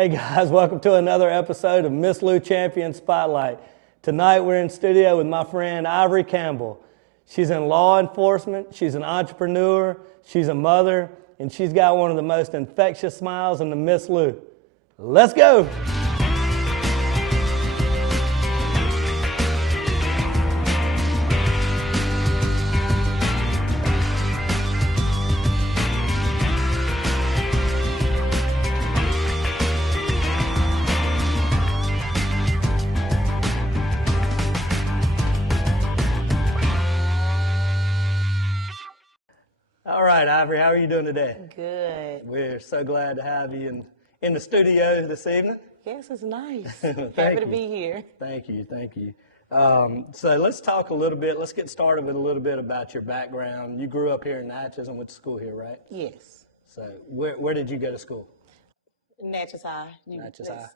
Hey guys, welcome to another episode of Miss Lou Champion Spotlight. Tonight we're in studio with my friend Ivori Campbell. She's in law enforcement, she's an entrepreneur, she's a mother, and she's got one of the most infectious smiles in the Miss Lou. Let's go! All right, Ivori, how are you doing today? Good. We're so glad to have you in the studio this evening. Yes, it's nice. Thank Happy to you. be here. Thank you. So let's talk a little bit, let's get started with a little bit about your background. You grew up here in Natchez and went to school here, right? Yes. So where did you go to school? Natchez High. Natchez High.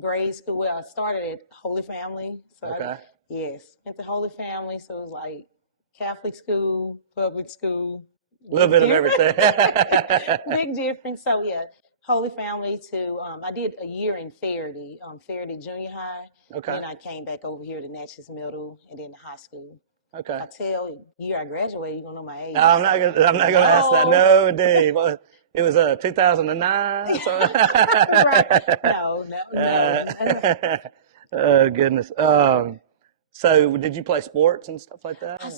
Grade school. Well, I started at Holy Family. So Okay. Yes. Went to Holy Family, so it was like Catholic school, public school. A little bit of everything. Big difference. So yeah, Holy Family to, I did a year in Faraday Junior High. Okay. Then I came back over here to Natchez Middle and then to high school. Okay. I tell you, year I graduated, you're gonna know my age. No, I'm not gonna ask that. No, indeed. Well, it was 2009. So. Right. No. Oh goodness. So did you play sports and stuff like that? I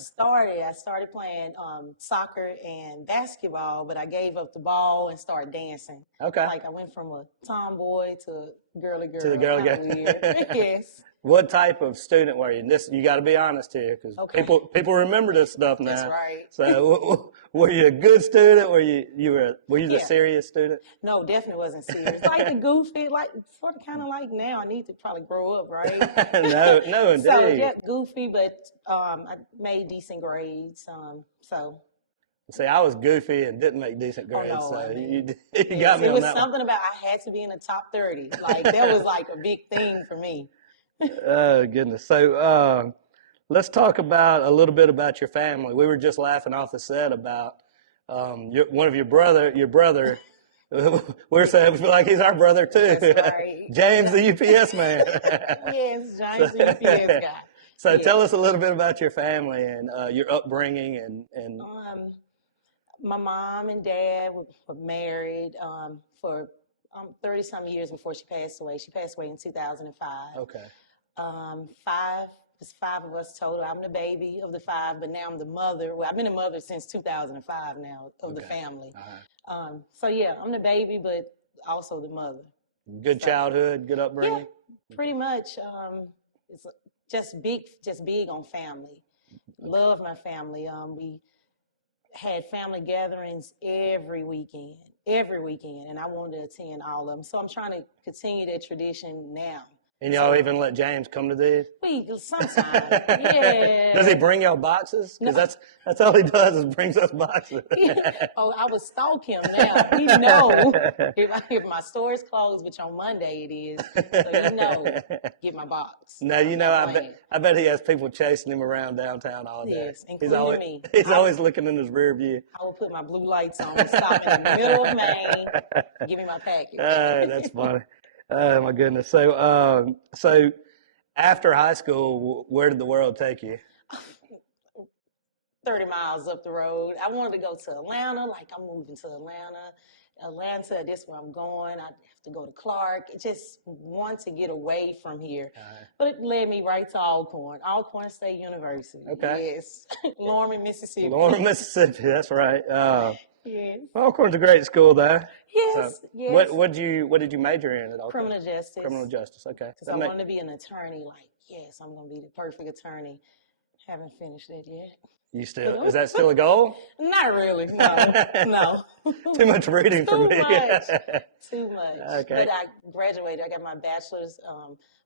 started playing soccer and basketball, but I gave up the ball and started dancing. Okay. Like I went from a tomboy to a girly girl. To the girly girl. Weird. Yes. What type of student were you? You got to be honest here, because Okay. people remember this stuff now. That's right. So were you a good student? Were you the Yeah. serious student? No, definitely wasn't serious. Like the goofy, like sort of kind of like now. I need to probably grow up, right? No, indeed. So yeah, goofy, but I made decent grades. See, I was goofy and didn't make decent grades, no, so I mean, you got me it on was that something about I had to be in the top 30. Like that was like a big thing for me. Oh, goodness. So let's talk about a little bit about your family. We were just laughing off the set about one of your brother. We're saying we feel like he's our brother too. That's right. James, the UPS man. Yes, James, the UPS guy. So Yes. tell us a little bit about your family and your upbringing and My mom and dad were married for 30-some years before she passed away. She passed away in 2005. okay. There's five of us total. I'm the baby of the five, but now I'm the mother. Well, I've been a mother since 2005 now of the family. Uh-huh. So yeah, I'm the baby, but also the mother. Good childhood, good Yeah, upbringing. pretty much. It's just big on family. Love my family. We had family gatherings every weekend, and I wanted to attend all of them. So I'm trying to continue that tradition now. And y'all even let James come to these? Sometimes, yeah. Does he bring y'all boxes? Because that's all he does is brings us boxes. Oh, I would stalk him now. He know if my store is closed, which on Monday it is, so you know, get my box. Now you know, I bet he has people chasing him around downtown all day. Yes, including me. He's always looking in his rear view. I will put my blue lights on and stop in the middle of Maine, give me my package. That's funny. Oh my goodness. So after high school, where did the world take you? 30 miles up the road. I wanted to go to Atlanta, like I'm moving to Atlanta, this is where I'm going. I have to go to Clark. I just want to get away from here. But it led me right to Alcorn State University. Okay. Yes. Lorman, Mississippi. Lorman, Mississippi. That's right. Yes. Alcorn's a great school there. Yes. So Yes. What did you major in at Alcorn? Criminal justice. Criminal justice. Okay. Because I wanted to be an attorney. Like, yes, I'm going to be the perfect attorney. Haven't finished it yet. Is that still a goal? Not really. No. Too much reading for me. Too much. Okay. But I graduated. I got my bachelor's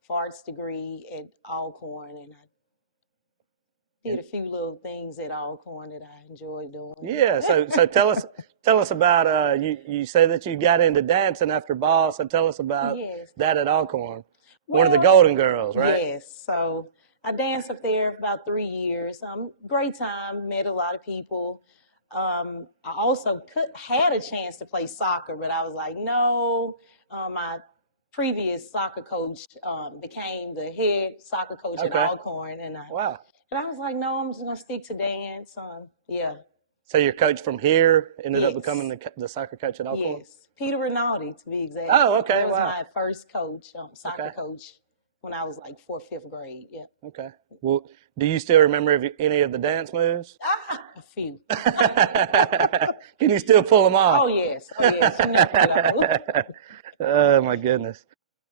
for arts degree at Alcorn, and I did a few little things at Alcorn that I enjoyed doing. Yeah. So tell us about you say that you got into dancing after ball. So tell us about that at Alcorn. One of the Golden Girls, right? Yes. So I danced up there for about 3 years. Great time, met a lot of people. I also had a chance to play soccer, but I was like, no. My previous soccer coach became the head soccer coach at Alcorn, and I was like, no, I'm just gonna stick to dance. Yeah. So your coach from here ended up becoming the soccer coach at Alcorn? Yes, Peter Rinaldi, to be exact. Oh, okay, that was my first coach, soccer coach, when I was like 4th, 5th grade. Yeah. Okay. Well, do you still remember any of the dance moves? A few. Can you still pull them off? Oh yes. You never know. Oh my goodness.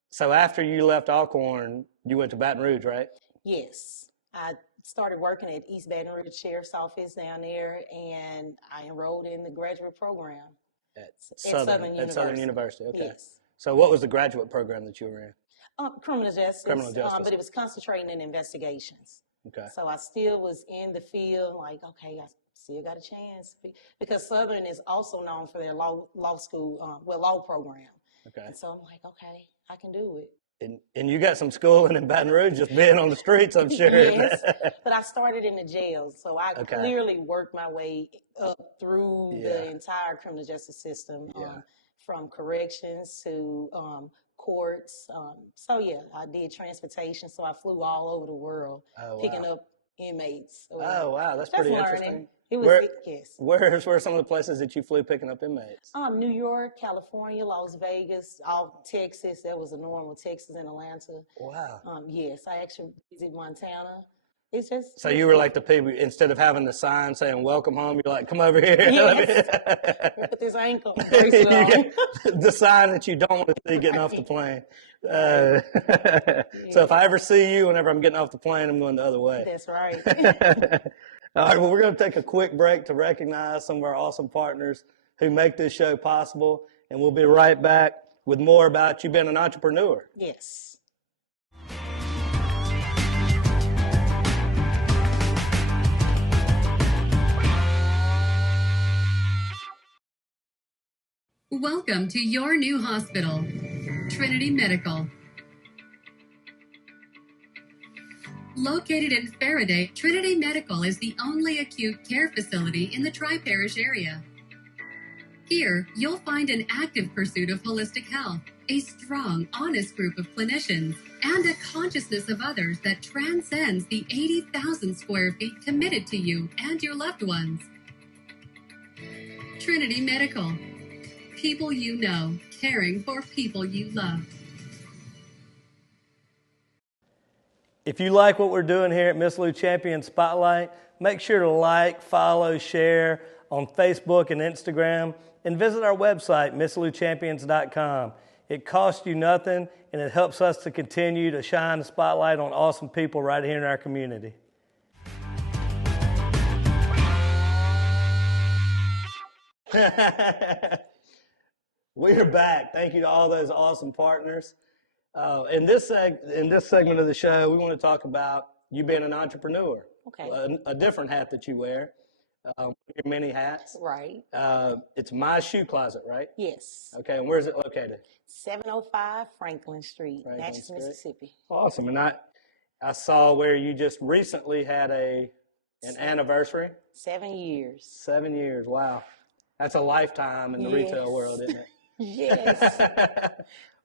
So after you left Alcorn, you went to Baton Rouge, right? Yes. I started working at East Baton Rouge Sheriff's Office down there, and I enrolled in the graduate program at Southern University. Okay. Yes. So what was the graduate program that you were in? Criminal justice. But it was concentrating in investigations. Okay. So I still was in the field, like, okay, I still got a chance, because Southern is also known for their law school, law program. Okay. And so I'm like, okay, I can do it. And you got some schooling in Baton Rouge just being on the streets, I'm sure. Yes, but I started in the jails, so I clearly worked my way up through the entire criminal justice system, from corrections to courts. I did transportation, so I flew all over the world picking up inmates. Oh, wow, that's pretty interesting. It was, Where were some of the places that you flew picking up inmates? New York, California, Las Vegas, all Texas. That was a normal, Texas and Atlanta. Wow. Yes, I actually visited Montana. It's just. So you were like the people, instead of having the sign saying "Welcome home," you're like, "Come over here." Yes. Put this ankle. Brace it on. The sign that you don't want to see getting off the plane. So if I ever see you, whenever I'm getting off the plane, I'm going the other way. That's right. All right, well, we're going to take a quick break to recognize some of our awesome partners who make this show possible, and we'll be right back with more about you being an entrepreneur. Yes. Welcome to your new hospital, Trinity Medical. Located in Faraday, Trinity Medical is the only acute care facility in the Tri-Parish area. Here, you'll find an active pursuit of holistic health, a strong, honest group of clinicians, and a consciousness of others that transcends the 80,000 square feet committed to you and your loved ones. Trinity Medical. People you know, caring for people you love. If you like what we're doing here at Miss Lou Champion Spotlight, make sure to like, follow, share on Facebook and Instagram, and visit our website, MissLouChampions.com. It costs you nothing, and it helps us to continue to shine the spotlight on awesome people right here in our community. We're back. Thank you to all those awesome partners. In this segment of the show, we want to talk about you being an entrepreneur. Okay. A different hat that you wear. Your many hats. Right. It's My Shoe Closet, right? Yes. Okay, and where is it located? 705 Franklin Street, Natchez, Mississippi. Awesome. And I saw where you just recently had an anniversary. 7 years. 7 years. Wow. That's a lifetime in the retail world, isn't it? Yes.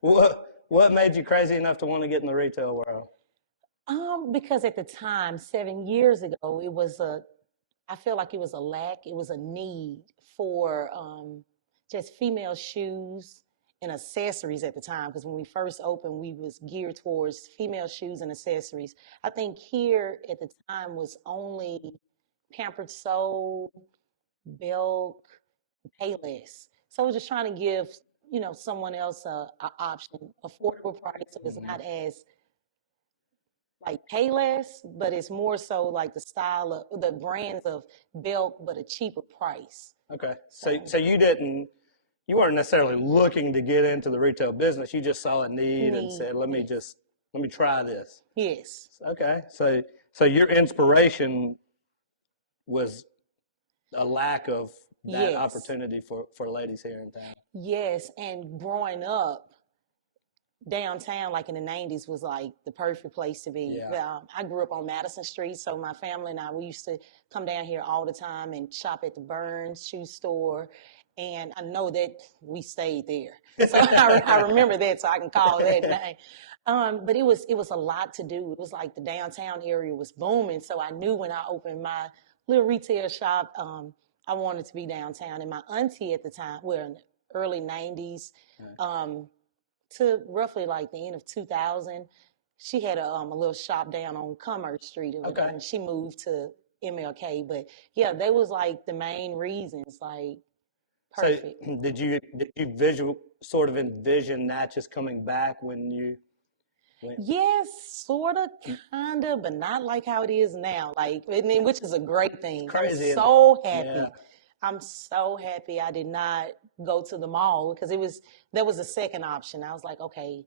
What made you crazy enough to want to get in the retail world? Because at the time, 7 years ago, I feel like it was a lack, it was a need for just female shoes and accessories at the time. Because when we first opened, we was geared towards female shoes and accessories. I think here at the time was only Pampered Soul, Belk, Payless. So I was just trying to give, someone else a option, affordable price. So it's not as like Payless, but it's more so like the style of the brands of Belk, but a cheaper price. Okay. So you weren't necessarily looking to get into the retail business. You just saw a need and said, let me try this. Yes. Okay. So your inspiration was a lack of that opportunity for ladies here in town. Yes, and growing up downtown, like in the 90s, was like the perfect place to be. Yeah. I grew up on Madison Street, so my family and I, we used to come down here all the time and shop at the Burns shoe store. And I know that we stayed there. So I remember that, so I can call that name. But it was a lot to do. It was like the downtown area was booming. So I knew when I opened my little retail shop, I wanted to be downtown. And my auntie at the time, well, in the early 90s, to roughly like the end of 2000, she had a little shop down on Commerce Street. And she moved to MLK. But yeah, they was like the main reasons, like perfect. So did you sort of envision Natchez coming back when you went? Yes, sort of, kind of, but not like how it is now. Like, which is a great thing. It's crazy. I'm so happy. Yeah. I'm so happy I did not go to the mall because that was a second option. I was like, okay,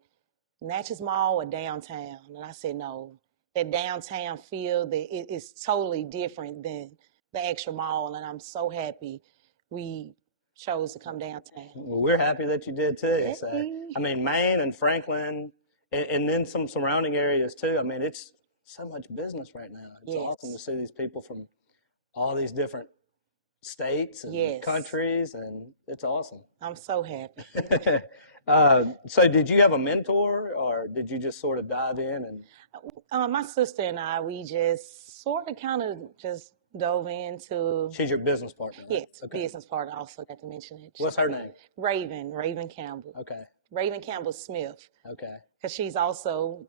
Natchez Mall or downtown? And I said, no, that downtown feel that it's totally different than the actual mall. And I'm so happy we chose to come downtown. Well, we're happy that you did too. Hey. So, I mean, Maine and Franklin, and then some surrounding areas too. I mean, it's so much business right now. It's awesome to see these people from all these different states and countries, and it's awesome. I'm so happy. So did you have a mentor, or did you just sort of dive in? And my sister and I, we just sort of kind of just dove into. She's your business partner, right? Yes, business partner. I also got to mention it. What's her name? Raven Campbell. Okay. Raven Campbell Smith. Okay. Because she's also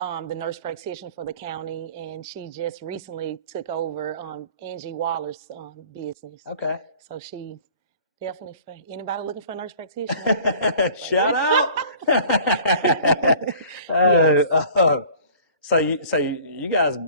the nurse practitioner for the county, and she just recently took over Angie Waller's business. Okay. So she definitely, for anybody looking for a nurse practitioner. Shout out. So you guys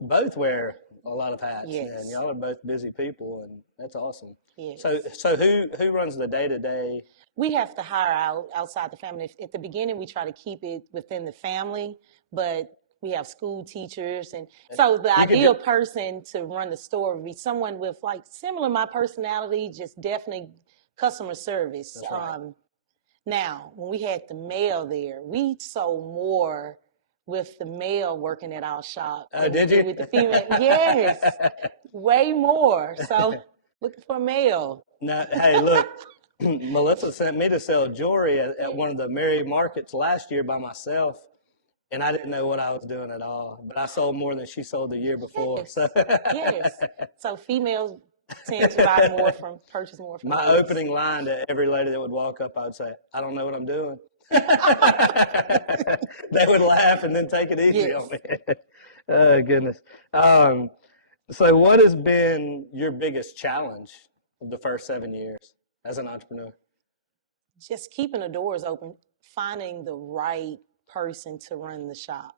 both wear a lot of hats, and y'all are both busy people, and that's awesome. Yes. So who runs the day-to-day? We have to hire outside the family. At the beginning, we try to keep it within the family, but we have school teachers. And so the ideal person to run the store would be someone with like similar my personality, just definitely customer service. That's right. Now, when we had the male there, we sold more with the male working at our shop. Oh, did you? With the female. Yes, way more. So looking for a male. Now, hey, look. Melissa sent me to sell jewelry at one of the Mary markets last year by myself, and I didn't know what I was doing at all. But I sold more than she sold the year before. Yes. So. Yes. So females tend to buy more purchase more from My males. opening line to every lady that would walk up, I would say, "I don't know what I'm doing." They would laugh and then take it easy on me. Oh, goodness. So what has been your biggest challenge of the first 7 years as an entrepreneur? Just keeping the doors open, finding the right person to run the shop.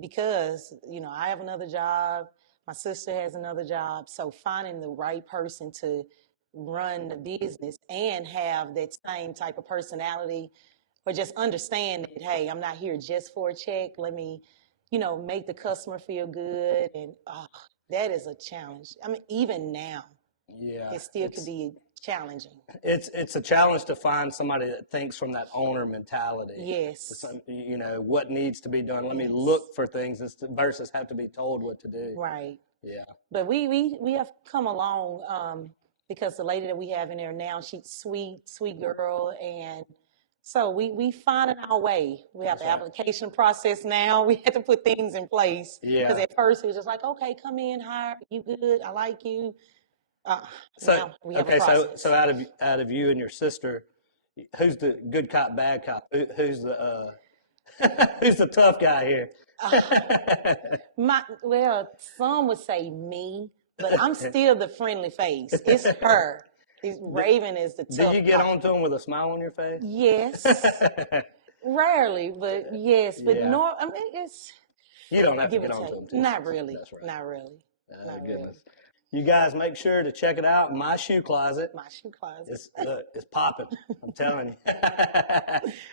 Because, I have another job, my sister has another job, so finding the right person to run the business and have that same type of personality, or just understand that, hey, I'm not here just for a check. Let me, make the customer feel good. And that is a challenge. I mean, even now, it still could be challenging. It's a challenge to find somebody that thinks from that owner mentality. Yes. What needs to be done. Let me look for things versus have to be told what to do. Right. Yeah. But we have come along because the lady that we have in there now, she's sweet girl, and so we finding our way. We have the application process now. We had to put things in place. Yeah. Because at first it was just like, okay, come in, hire, you good, I like you. Now we have a process. So out of you and your sister, who's the good cop, bad cop? Who's the who's the tough guy here? Some would say me, but I'm still the friendly face. It's her. Raven is the tough. Do you get on to him with a smile on your face? Yes. Rarely, but yes. But it's. You don't have to get on to him too. Not really. That's right. Not really. Oh, goodness. You guys make sure to check it out. My Shoe Closet. My Shoe Closet. It's popping. I'm telling you.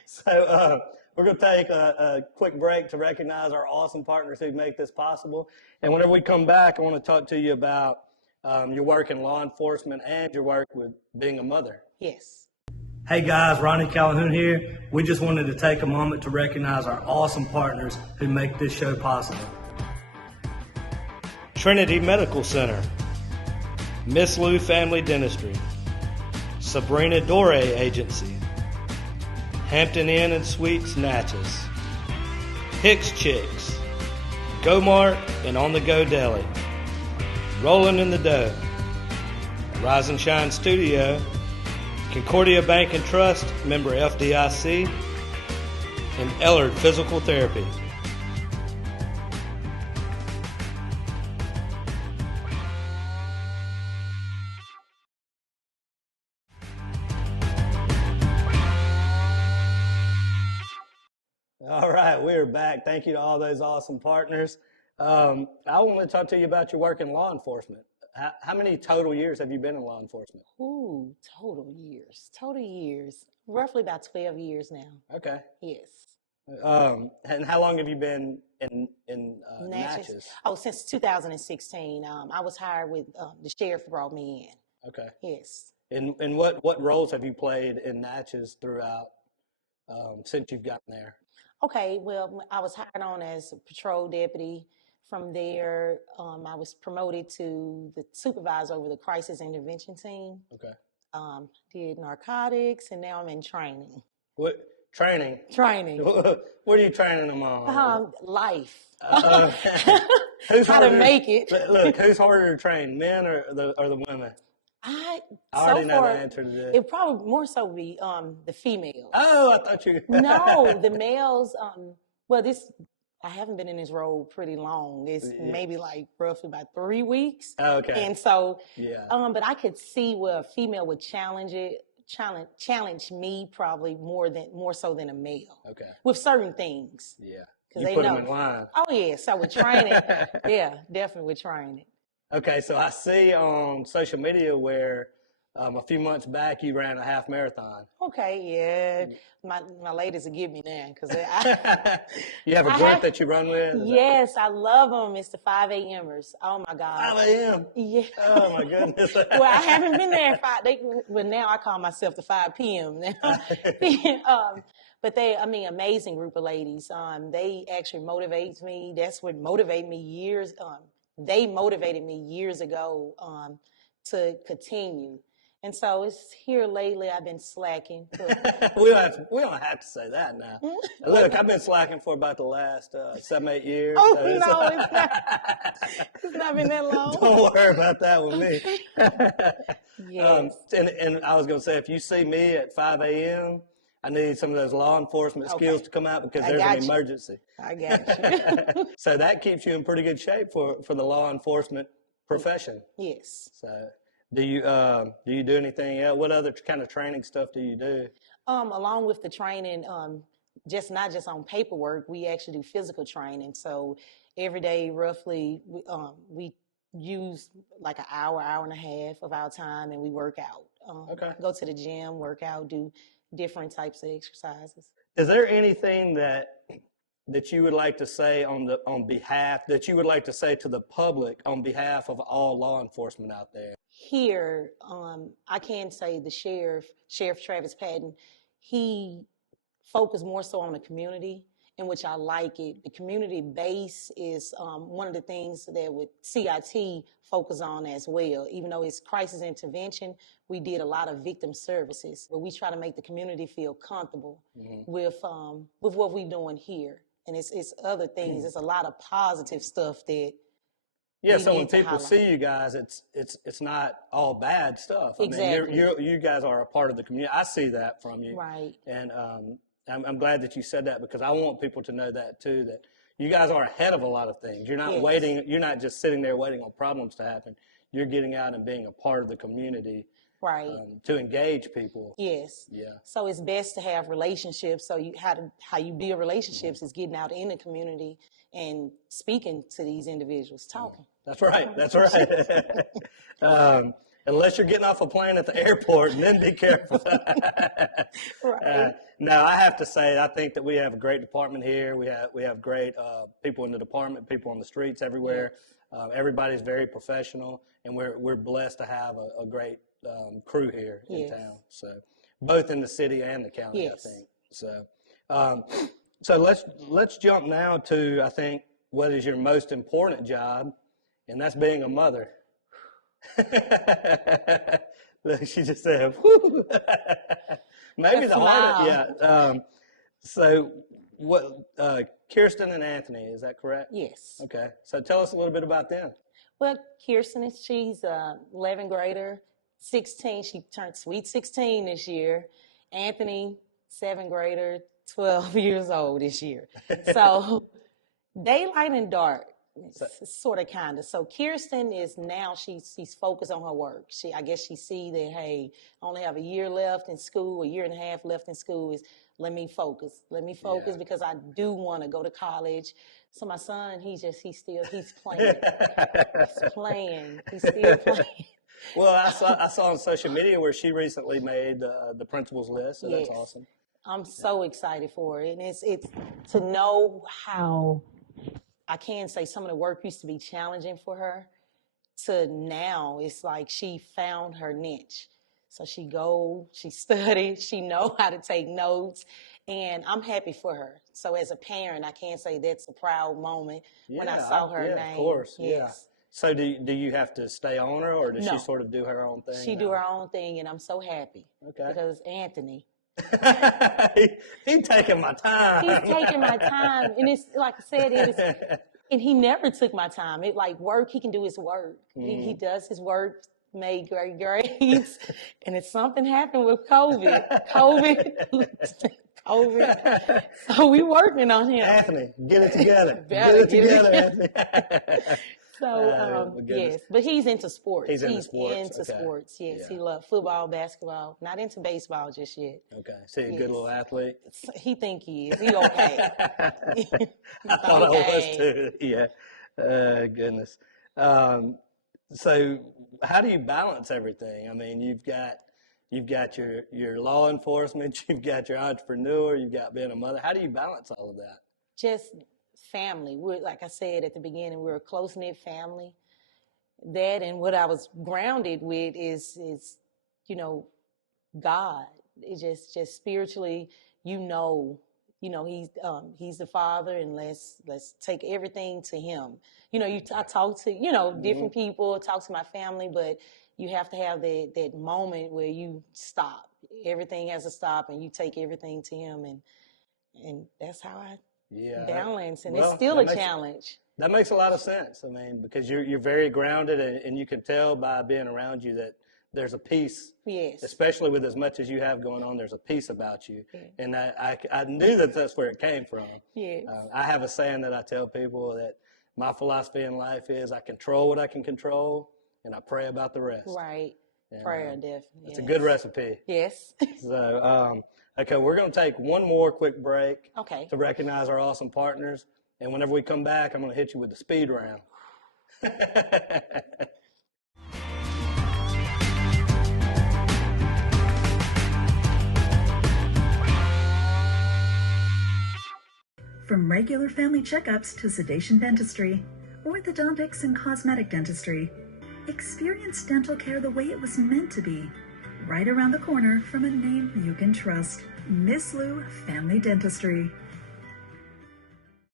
So we're going to take a quick break to recognize our awesome partners who make this possible. And whenever we come back, I want to talk to you about your work in law enforcement and your work with being a mother. Yes. Hey guys, Ronnie Calhoun here. We just wanted to take a moment to recognize our awesome partners who make this show possible. Trinity Medical Center, Miss Lou Family Dentistry, Sabrina Dore Agency, Hampton Inn and Suites Natchez, Hicks Chicks, Go Mart and On the Go Deli, Rolling in the Dough, Rise and Shine Studio, Concordia Bank and Trust, member FDIC, and Ellard Physical Therapy. All right, we're back. Thank you to all those awesome partners. I want to talk to you about your work in law enforcement. How many total years have you been in law enforcement? Ooh, total years. Roughly about 12 years now. Okay. Yes. And how long have you been in Natchez? Oh, since 2016. I was hired with, the sheriff brought me in. Okay. Yes. And what roles have you played in Natchez throughout since you've gotten there? Okay, well, I was hired on as a patrol deputy. From there, I was promoted to the supervisor over the crisis intervention team. Okay. Did narcotics, and now I'm in training. What training? Training. What are you training them on? Life. How to make it. Look, who's harder to train, men or the women? I already know the answer to this. It probably more so be the females. Oh, I thought you. No, the males. Well, I haven't been in this role pretty long. It's maybe like roughly about 3 weeks. Okay. And so, yeah. But I could see where a female would challenge me probably more so than a male. Okay. With certain things. Yeah. Because they put know. Them in line. Oh yeah. So with training, yeah, definitely with training. Okay, so I see on social media where a few months back you ran a half marathon. Okay, yeah. My ladies will give me that because you have a group that you run with? Yes, I love them. It's the 5 a.m.ers. Oh my God. 5 a.m. Yeah. Oh my goodness. Well, I haven't been there at 5. But now I call myself the 5 p.m. now. But amazing group of ladies. They actually motivate me. That's what motivated me years. They motivated me years ago to continue. And so it's here lately I've been slacking. we don't have to say that now. Look, I've been slacking for about the last 7-8 years. Oh, so no, it's not. It's not been that long. Don't worry about that with me. Yes. And I was going to say, if you see me at 5 a.m., I need some of those law enforcement skills to come out because there's an emergency. I got you. So that keeps you in pretty good shape for the law enforcement profession. Yes. So do you do anything else? What other kind of training stuff do you do? Along with the training, not just on paperwork, we actually do physical training. So every day, roughly, we use like an hour and a half of our time, and we work out. Go to the gym, work out, do different types of exercises. Is there anything that you would like to say on behalf that you would like to say to the public on behalf of all law enforcement out there? Here, I can say the Sheriff Travis Patton, he focused more so on the community, in which I like it. The community base is one of the things that with CIT focus on as well. Even though it's crisis intervention, we did a lot of victim services, but we try to make the community feel comfortable with what we're doing here. And it's other things. It's a lot of positive stuff that. Yeah, so when people see you guys, it's not all bad stuff. Exactly. You guys are a part of the community. I see that from you. Right. And I'm glad that you said that because I want people to know that too, that you guys are ahead of a lot of things. You're not waiting. You're not just sitting there waiting on problems to happen. You're getting out and being a part of the community. Right. To engage people. Yes. Yeah. So it's best to have relationships. So how you build relationships is getting out in the community and speaking to these individuals, talking. That's right. That's right. Unless you're getting off a plane at the airport, and then be careful. Right. Now, I have to say, I think that we have a great department here. We have great people in the department, people on the streets everywhere. Everybody's very professional, and we're blessed to have a great crew here in town. So, both in the city and the county, I think. So, let's jump now to, I think, what is your most important job, and that's being a mother. She just said, whoo. Maybe A the hardest, smile. yeah. So what, Kirsten and Anthony, is that correct? Yes. Okay. So tell us a little bit about them. Well, Kirsten, she's 11th grader, 16. She turned sweet 16 this year. Anthony, 7th grader, 12 years old this year. So daylight and dark, sort of, kind of. So Kirsten is now, she's focused on her work. I guess she see that, hey, I only have a year left in school, a year and a half left in school. Is let me focus because I do want to go to college. So my son, he's still playing. He's still playing. Well, I saw on social media where she recently made the principal's list, so Yes. that's awesome. I'm so excited for it. And it's to know how, I can say some of the work used to be challenging for her, to now it's like she found her niche. So she studies, she know how to take notes, and I'm happy for her. So as a parent, I can say that's a proud moment when I saw her name. Yeah, of course. Yes. Yeah. So do you have to stay on her, or does No. she sort of do her own thing? She do her own thing, and I'm so happy. Okay. Because Anthony, he's taking my time. He's taking my time, and it's like I said, and he never took my time. It like work, he can do his work. Mm-hmm. He does his work, made great grades, and if something happened with COVID. So we working on him. Anthony, get it together. Get it together, Anthony. So, yes, but he's into sports. He's into sports. Sports, yes. Yeah. He loves football, basketball, not into baseball just yet. Okay. So he's a good little athlete? He think he is. He okay. I thought I was too. Yeah. Goodness. So how do you balance everything? I mean, you've got your law enforcement, you've got your entrepreneur, you've got being a mother. How do you balance all of that? Just family. We're, like I said at the beginning, we're a close-knit family. That and what I was grounded with is God. It's just spiritually, he's the Father, and let's take everything to him. I talk to, different people, talk to my family, but you have to have that moment where you stop. Everything has to stop, and you take everything to him, and that's how I balance, and it's still a challenge. That makes a lot of sense. I mean, because you're very grounded, and you can tell by being around you that there's a peace. Yes. Especially with as much as you have going on, there's a peace about you. Yeah. And I knew that's where it came from. Yes. I have a saying that I tell people that my philosophy in life is I control what I can control, and I pray about the rest. Right. And, prayer, definitely. It's a good recipe. Yes. So, okay, we're going to take one more quick break to recognize our awesome partners. And whenever we come back, I'm going to hit you with the speed round. From regular family checkups to sedation dentistry, orthodontics and cosmetic dentistry, experience dental care the way it was meant to be. Right around the corner from a name you can trust, Miss Lou Family Dentistry.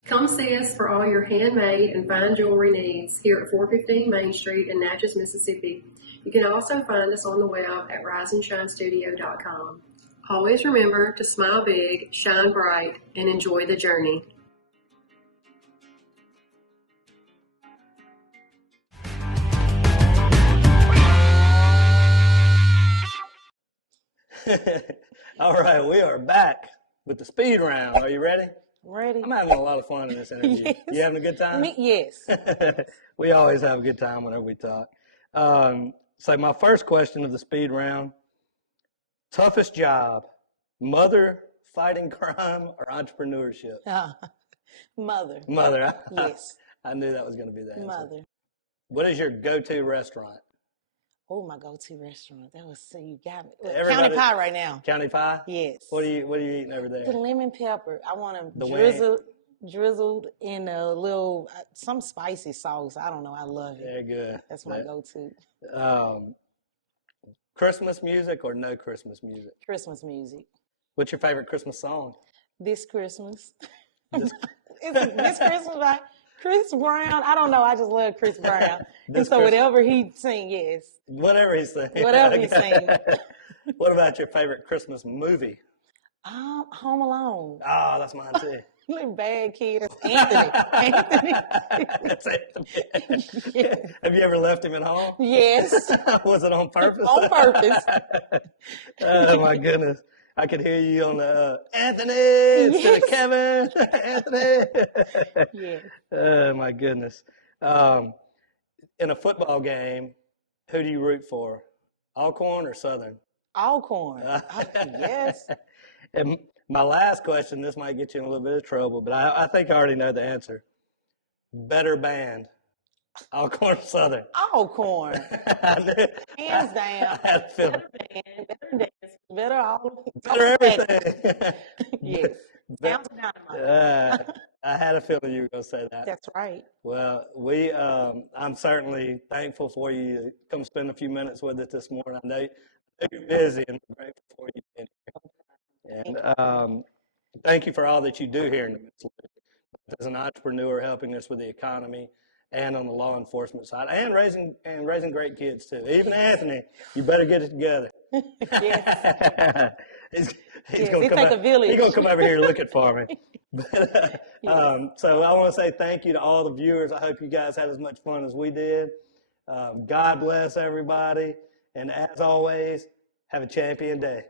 Come see us for all your handmade and fine jewelry needs here at 415 Main Street in Natchez, Mississippi. You can also find us on the web at riseandshinestudio.com. Always remember to smile big, shine bright, and enjoy the journey. All right, we are back with the speed round. Are you ready? Ready. I'm having a lot of fun in this interview. Yes. You having a good time? Yes. We always have a good time whenever we talk. So my first question of the speed round, toughest job, mother, fighting crime, or entrepreneurship? Mother. Mother. Yes. I knew that was going to be the answer. Mother. What is your go-to restaurant? Oh, my go-to restaurant. That was, so you got me. Everybody, County Pie right now. County Pie? Yes. What are you eating over there? The lemon pepper. I want them The drizzled in a little, some spicy sauce. I don't know. I love it. They're good. That's my go-to. Christmas music or no Christmas music? Christmas music. What's your favorite Christmas song? This Christmas. This This Christmas by Chris Brown. I don't know. I just love Chris Brown. And This so Chris- whatever he sing, yes. Whatever he's saying. Whatever he's saying. What about your favorite Christmas movie? Home Alone. Oh, that's mine too. Little bad kid. That's Anthony. That's Anthony. Yes. Have you ever left him at home? Yes. Was it on purpose? On purpose. Oh my goodness. I could hear you on the Anthony instead of Kevin. Anthony. Yeah. Oh my goodness. In a football game, who do you root for? Alcorn or Southern? Alcorn. Yes. And my last question, this might get you in a little bit of trouble, but I think I already know the answer. Better band, Alcorn or Southern? Alcorn. I knew- Hands down. I had a feeling. Better band, better dance, better all. Better everything. Yes. Down to dynamite. I had a feeling you were going to say that. That's right. Well, I'm certainly thankful for you to come spend a few minutes with us this morning. I know you're busy, and I'm grateful for you being here. And thank you for all that you do here in the Miss Lou. As an entrepreneur, helping us with the economy and on the law enforcement side, and raising great kids too. Even Anthony, you better get it together. Yes. He's Yes, going it to take a village. He's going to come over here looking for me. But, so I want to say thank you to all the viewers. I hope you guys had as much fun as we did. God bless everybody. And as always, have a champion day.